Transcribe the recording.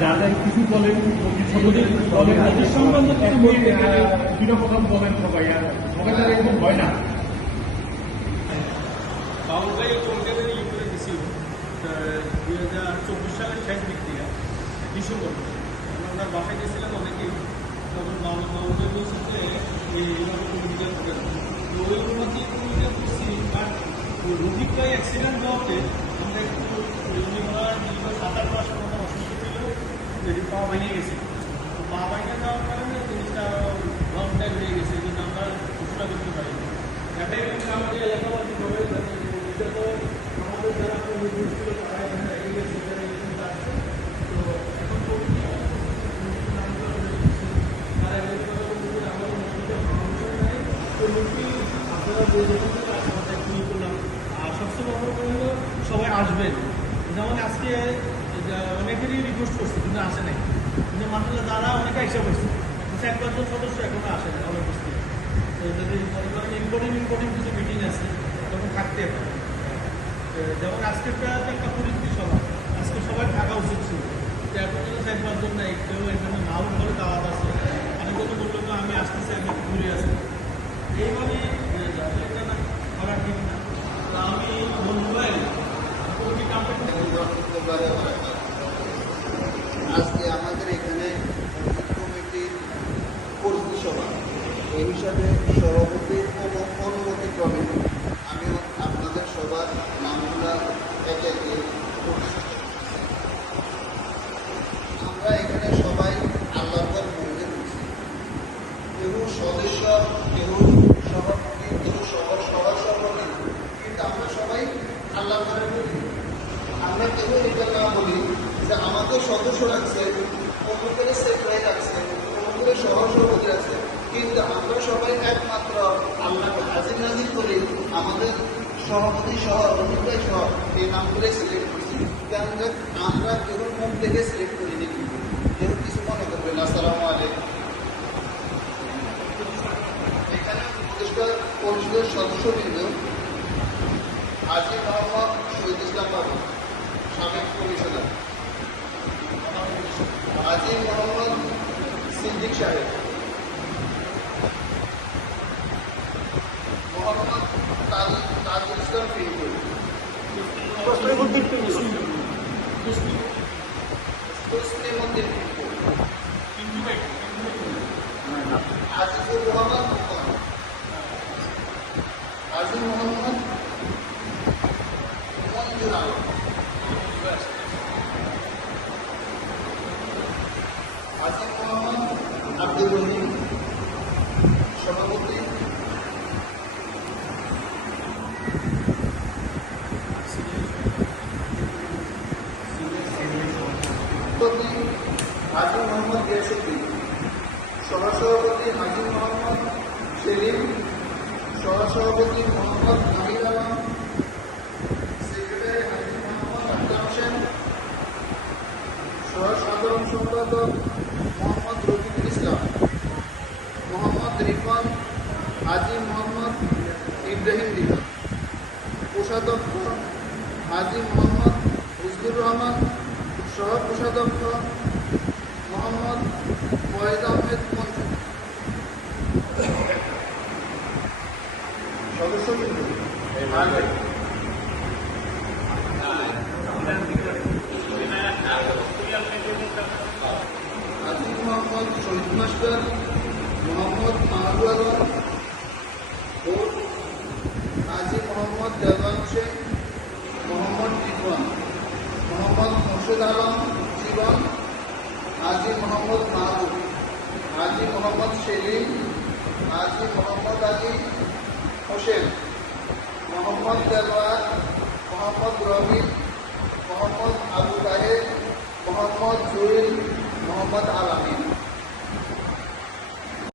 যার যার কিছু বলেন সর্বদিন বলেন এদের সংক্রান্ত দুটো কথা বলেন সবাই, আর সবাই তারা এরকম হয় না। বাবুল ভাই কলকাতায় ইয়ে করে দিয়েছিল 2024 সালের শেষ দিক থেকে ডিসেম্বর মাসে। আমরা ওনার বাসায় গেছিলাম অনেকেই, তখন বাবুল ভাই বলছে যে এইভাবে কমিটিটা করে ওই অনুমতি কমিটিটা করছি। বাট রোগী প্রায় অ্যাক্সিডেন্ট হওয়াতে আমরা একটু রোগী হওয়ার 7-8 মাসের মতো অসুস্থ ছিল, যদি পা ভেঙে গেছে। তো পা ভেঙে যাওয়ার কারণে জিনিসটা লং টাইম হয়ে গেছে, এই জন্য আমরা ঘোষণা করতে পারিনি। এটাই হচ্ছে আমাদের এলাকাবাসী বলে এটা তো আমাদের যারা কমিটি ছিল তারা এখানে রেখে গেছে, তো এখন কমিটি তারা এখানে আমাদের মন্ত্রীতে ফাউন্ডেশন নেয়, তো মন্ত্রী আপনারা আমাদের কি করলাম। আর সবচেয়ে বড় কথা হলো সবাই আসবেন। যেমন আজকে অনেকেরই রিকোয়েস্ট করছে কিন্তু আসে নাই, কিন্তু মাসাল্লাহ যারা অনেকে এসে বসছে, 1-2 সদস্য এখনো আসে না অনুপস্থিত। তো যদি মনে করেন ইম্পর্টেন্ট কিছু মিটিং আছে তখন থাকতে পারে। যেমন আজকেরটা তো একটা পরিস্থিতি সভা, আজকে সবাই থাকা উচিত ছিল, তো এখন যদি 4-5 জন নাই, কেউ এখানে নাও করে দাওয়াত আছে, অনেকজন বললো তো আমি আসতেছি, আমি ঘুরে আসি, এইভাবে এটা না করা ঠিক না। তো আমি বন্ধুভাই আজকে আমাদের এখানে কমিটির কর্মী সভা, এই হিসাবে সভাপতির অনুমতি ক্রমে আমি আপনাদের সবার নামগুলা একে একে আমরা এখানে সবাই আল্লাহর মন্দির হচ্ছি, কেউ সদস্য, কেউ সভাপতি, কেউ সভাপতি, কিন্তু আমরা সবাই আল্লাহ ঘরে বলি। আমরা কেউ এটা না বলি যে আমাদের সদস্য রাখছে, অমুকের সেক্রেটারি রাখছে, অমুকের সহসভাপতি রাখছে, কিন্তু আমরা সবাই একমাত্র আল্লাহকে হাজির নাজির করি আমাদের সভাপতি সহ অমুকাই সহ এই নামগুলোই সিলেক্ট করছি। কেন যে আমরা কেউ মুখ থেকে সিলেক্ট করিনি, কিন্তু কেউ কিছু মনে করবেন। আসসালামু আলাইকুম। এখানে পরিষদের সদস্যবৃন্দ হাজী মোহাম্মদ শহীদ ইসলাম বাবু, সাবেক কমিশনার, হাজী মোহাম্মদ সিদ্দিক সাহেব, মোহাম্মদ তাজুল ইসলাম পিন্টু, তসলিমউদ্দিন পিন্টু, আজিজুর রহমান মোহাম্মদ, আজিজ মোহাম্মদ মঞ্জুর আলম, আজিজ মোহাম্মদ আব্দুল রহিম, সভাপতি হাজী মোহাম্মদ গিয়াসউদ্দিন, সহসভাপতি হাজী মোহাম্মদ সেলিম, সহসভাপতি মোহাম্মদ নাহিদ আলম, সেক্রেটারি হাজী মোহাম্মদ আক্তার হোসেন, সহসাধারণ সম্পাদক মোহাম্মদ রফিকুল ইসলাম, মোহাম্মদ রিফান হাজী মোহাম্মদ ইব্রাহিম রিফান, কোষাধ্যক্ষ হাজী মোহাম্মদ মুজিবুর রহমান, সহ কোষাধ্যক্ষ মোহাম্মদ ফয়েজ আহমেদ মঞ্জু। সদস্যবৃন্দ আজিজ মোহাম্মদ শহীদ মাস্টার, মোহাম্মদ মাহাদুর আলম, হাজী মোহাম্মদ দেওয়ান হোসেন, মোহাম্মদ রিফান, মোহাম্মদ মোর্শেদ আলম জীবন, হাজী মোহাম্মদ মাহবুব, হাজী মোহাম্মদ সেলিম, হাজী মোহাম্মদ আলী হোসেন, মোহাম্মদ দেওয়ার, মোহাম্মদ রবি, মোহাম্মদ আবু তাহের, মোহাম্মদ জুয়েল, মোহাম্মদ আলামিন।